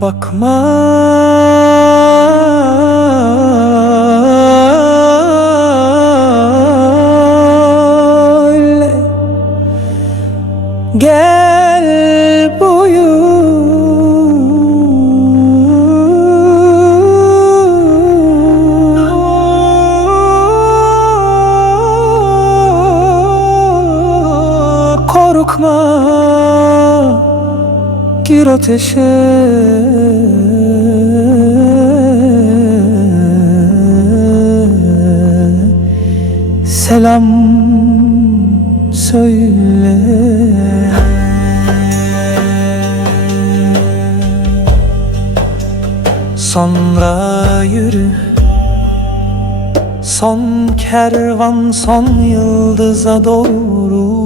Bakma Gir ateşe. Selam söyle. Sonra yürü. Son kervan son yıldıza doğru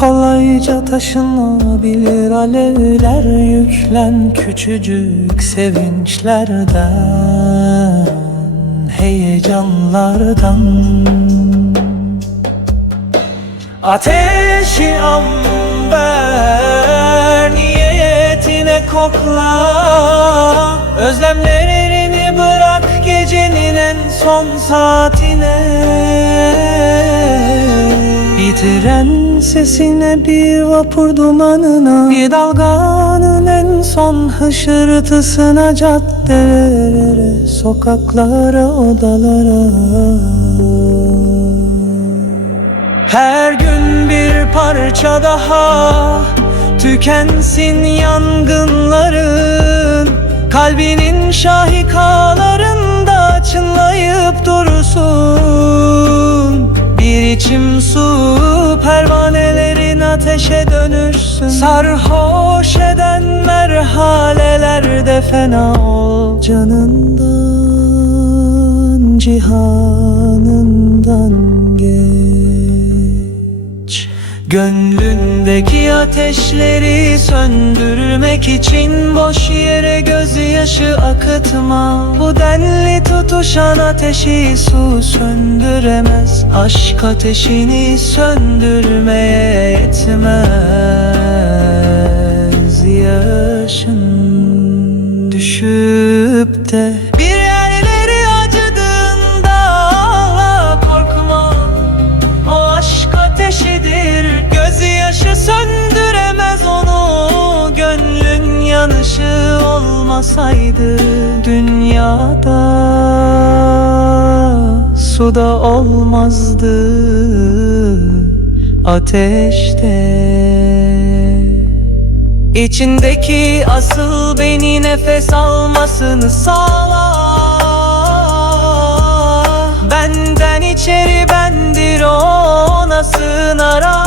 Kolayca taşınabilir alevler Yüklen küçücük sevinçlerden Heyecanlardan. Ateşi amber niyetine kokla? Özlemlerini bırak gecenin en son saatine. Bir sesine bir vapur dumanına Bir dalganın en son hışırtısına Caddelere, sokaklara, odalara. Her gün bir parça daha Tükensin yangınların Kalbinin şahikalarında Çınlayıp dursun. Bir içim su Pervanelerin ateşe dönüşsün Sarhoş eden merhalelerde fena ol. Canından cihanından geç. Gönlündeki ateşleri söndürmek için Boş yere gözyaşı akıtma. Bu denli tutuşan ateşi su söndüremez. Aşk ateşini söndürmeye yetmez olmasaydı Dünyada Suda olmazdı Ateşte. İçindeki asıl beni nefes almasını sağla. Benden içeri bendir ona sığınarak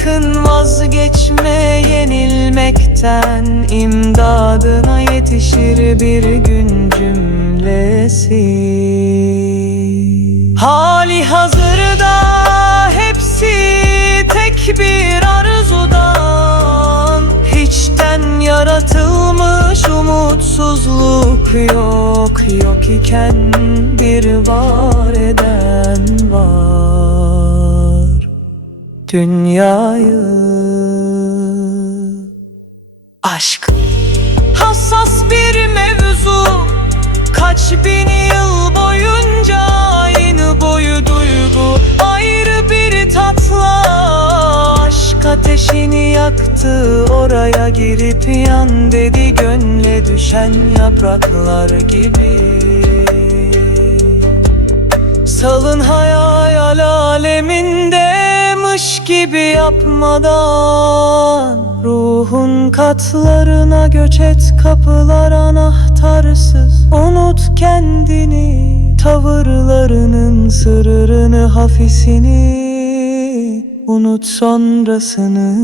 Sakın vazgeçme yenilmekten. İmdadına yetişir bir gün cümlesi. Hali hazırda hepsi tek bir arzudan. Hiçten yaratılmış umutsuzluk yok Yok iken bir var eden var Dünyayı. Aşk. Hassas bir mevzu. Kaç bin yıl boyunca aynı boyu duygu. Ayrı bir tatla Aşk ateşini yaktı. Oraya girip yan dedi Gönle düşen yapraklar gibi. Salın hayal alemindemiş gibi yapmadan Ruhun katlarına göç et kapılar anahtarsız. Unut kendini tavırlarının sırrını hafisini. Unut sonrasını